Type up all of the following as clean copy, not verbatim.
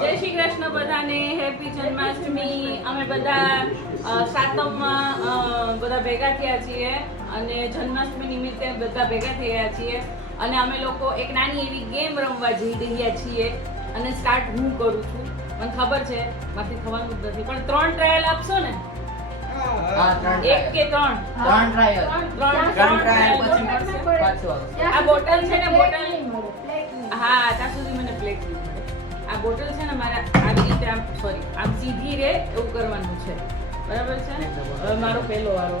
જય શ્રી કૃષ્ણ બધાને, હેપી જન્માષ્ટમી. અમે બધા સાતમમાં બધા ભેગા થયા છીએ અને જન્માષ્ટમી નિમિત્તે બધા ભેગા થયા છીએ અને અમે લોકો એક નાની એવી ગેમ રમવા જઈ રહ્યા છીએ અને સ્ટાર્ટ હું કરું છું. મને ખબર છે માથી થવાનું જ નથી, પણ 3 ટ્રાયલ આપશો ને? એક કે 3 ટ્રાયલ પછી આ બોટલ છે ને, બોટલ હા ત્યાં સુધી મને પ્લેટ નહીં મળે. આ બોટલ છે ને મારે આવી રીતે આમ આમ સીધી રે એવું કરવાનું છે, બરાબર છે ને? હવે મારો પહેલો વારો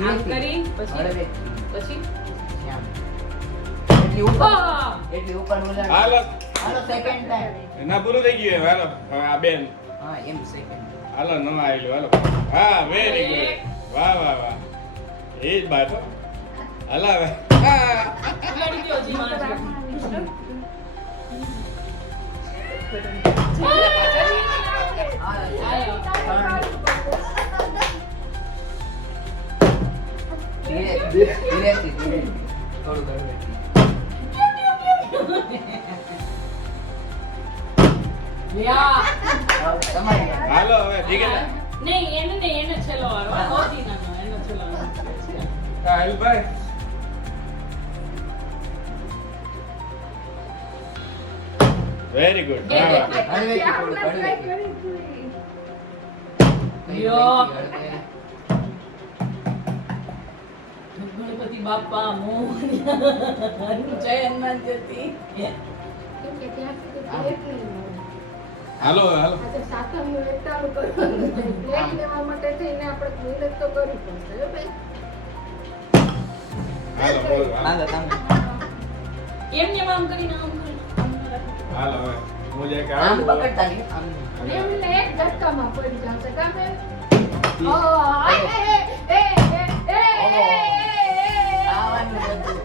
આમ કરી પછી એટલી ઉપર હાલો સેકન્ડ ટાઈમ ના પૂરું થઈ ગયું. હાલો આ બેન હા એમ સેકન્ડ હાલો નવા આવેલું. હાલો હા વેરી ગુડ. વાહ વાહ વાહ. એ જ બાત હો. હાલો હવે ઉડાડી દો જી માણસ. હાલો હવે ઠીક છે નહીં એને છેલ્લો વારો હોતી ના એનો છેલ્લો વારો. સાહેલ ભાઈ વેરી ગુડ. ગણપતિ બાપા મોરયા જય હનુમાન જ્યોતિ. હાલો હાલો હાલો બોલ હાલો તમે એમને આમ કરીને આમ કરી હાલો હવે હું જે કે આમ આવું પકડતા નહીં આમ આવવાનું બધું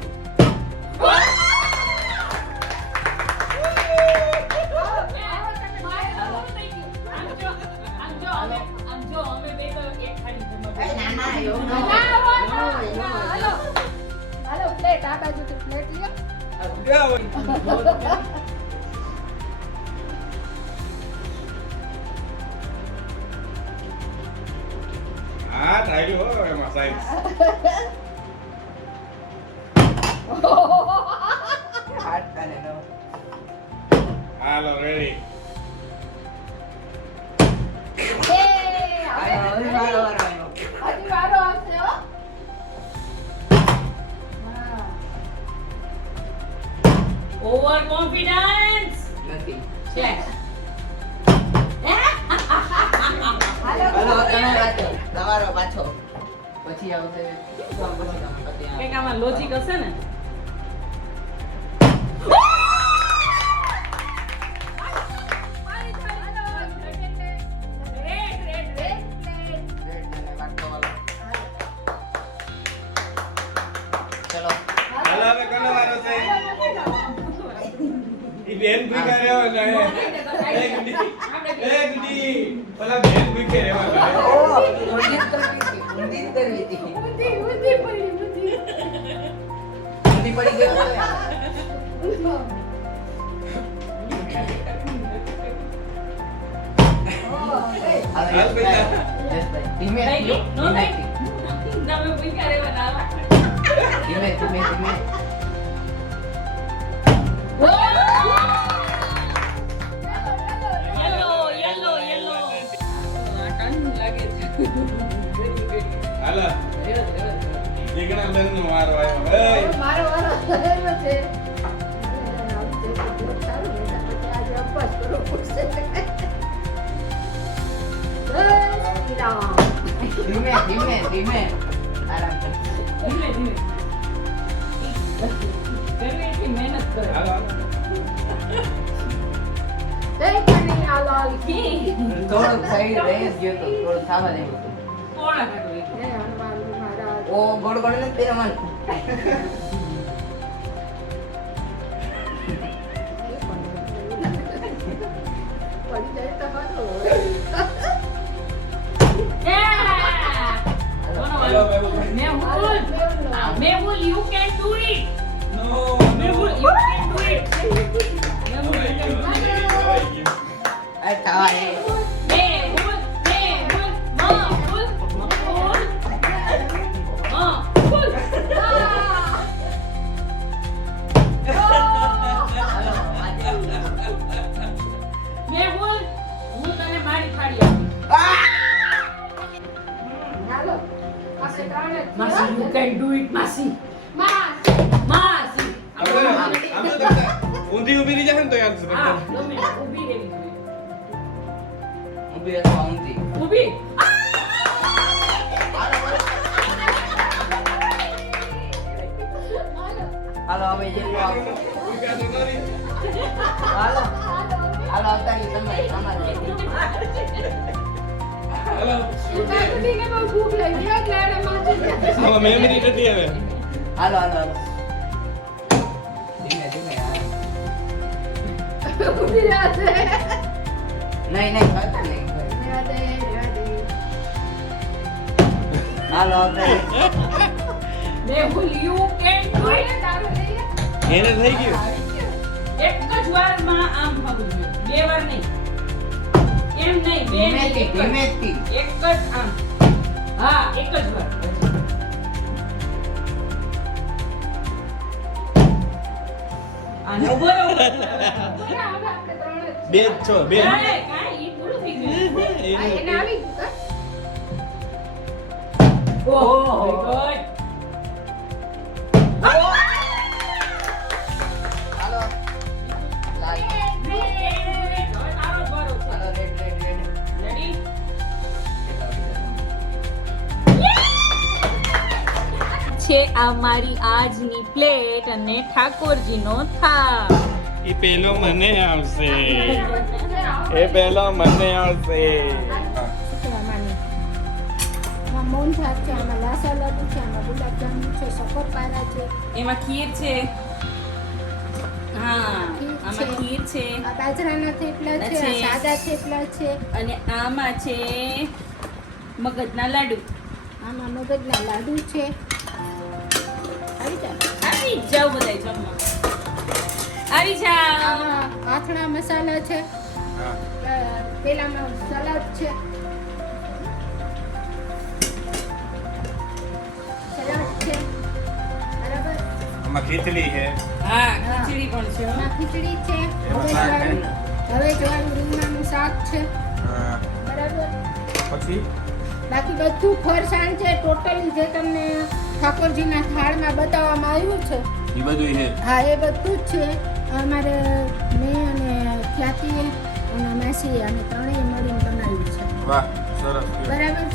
હા થાય હો એમાં સાઈન્સ. હાડતા ને નો હાલો રેડી. હવે મારો વારો આવ્યો ઓવર કોન્ફિડન્સ નથી છે. હાલો તમે વાંચો તમારો પાછો પછી આવશે પછી તમે પતિ કંઈક આમાં લોજિક હશે ને? ચલો હાલો હવે કોનો વારો છે? ઈ બેન ભૂખા રહ્યો ને એક દી પેલા બેન ભૂખે રહેવા ઊંધી કરવી હતી ઊંધી પડી ગયો તો યાર હાલ બેટા. ધીમે થઈ ગઈ? નો ધીમે થઈ? તમે ભૂખ્યા રહેવાના. ધીમે ધીમે યલો. આ કાન લાગે છે. હાલો દીકરા બેન નો વારો આવ્યો. એ ધીમે આરામ કર ધીમે. ગમે એટલી મહેનત કરે. હાલો થોડુંક થઈ રહી જ ગયો તો થોડું થવા દે કોણ હતું? ઓ ગોળ ગોળ ને તેરા મન પડી જાય તો હારું. Mehul, you can do it. No. Mehul, you can do it. Mehul, you can do it. અરે થવા દે. Mehul, Mehul, Mahul, Mahul. Mahul. Mehul, હું તને મારી થાળી આપીશ. હાલો પાસે ત્રણ જ Masi, you can do it, Masi. માં Masi. ઊંધી ઊભી રહી જાય ને તો યાદ છે હા, બધા. ગમે, ઊભી રહેવી જોઈએ. ઊભી રહેવા ઊંધી. ઊભી. હાલો હવે જે આવશે. ઊભી આ તો કરી. હાલો હાલો આવતા રહી તમે તમારે. હાલો. કાકડીને બહુ ભૂખ લાગી એટલે એને માથે આમાં memory નથી હવે. હાલો હાલો હાલો. ધીમે ધીમે હાલો. ઊભી રહેશે નહીં નહીં કરતા નહીં. રહેવા દે હાલો આવતા રહી. Mehul, you can do it. તારું લઈએ એને થઈ ગયું. એક જ વારમાં આમ થવું જોઈએ. બે વાર નહીં. એમ નહીં, બે નહીં, ધીમેથી એક જ. ધીમેથી. એક જ આમ. હા, એક જ વાર. આને ઉભો રહો. હવે આપણે ત્રણ જ બે જ છો બે. કાંઈ, કાંઈ, ઈ પૂરું થઈ ગયું. આ એને આવી ગયું Oh, ઓહો. very good. Hello. Lal. You can do it. હવે તારો જ વારો છે. હાલો રેડ રેડ રેડ. Ready? છે આ મારી આજની પ્લેટ અને ઠાકોરજીનો થાળ. ઈ પેલો મને આવશે. એ પેલો મને આવશે. આમાં મોહનથાળ છે આમાં લાસા લાડુ છે આમાં ગુલાબજાંબુ છે શક્કરપારા છે એમાં ખીર છે. હા, ખીર આમાં છે. ખીર છે આ બાજરાના થેપલા છે છે. આ સાદા થેપલા છે અને આમાં છે મગજના લાડુ. આમાં મગજના લાડુ છે આવી જાય આવી જ જાવ બધાય જમવા. આવી જાવ. આમાં આથણા મસાલા છે હા. પેલામાં સલાડ છે સલાડ છે બરાબર આમાં ખીચડી છે. હા, ખીચડી પણ છે હો. આમાં ખીચડી છે એમાં શાક હવે જવાનું રીંગણાનું શાક છે હા. બરાબર પછી બાકી બધું ફરસાણ છે ટોટલી જે તમને ઠાકોરજીના થાળમાં બતાવવામાં આવ્યું છે ઈ બધું છે. હા એ બધું જ છે અમારે મેં અને ખ્યાતિ અને માસી અને ત્રણેય મળીને બનાવ્યું છે વાહ સરસ. બરાબર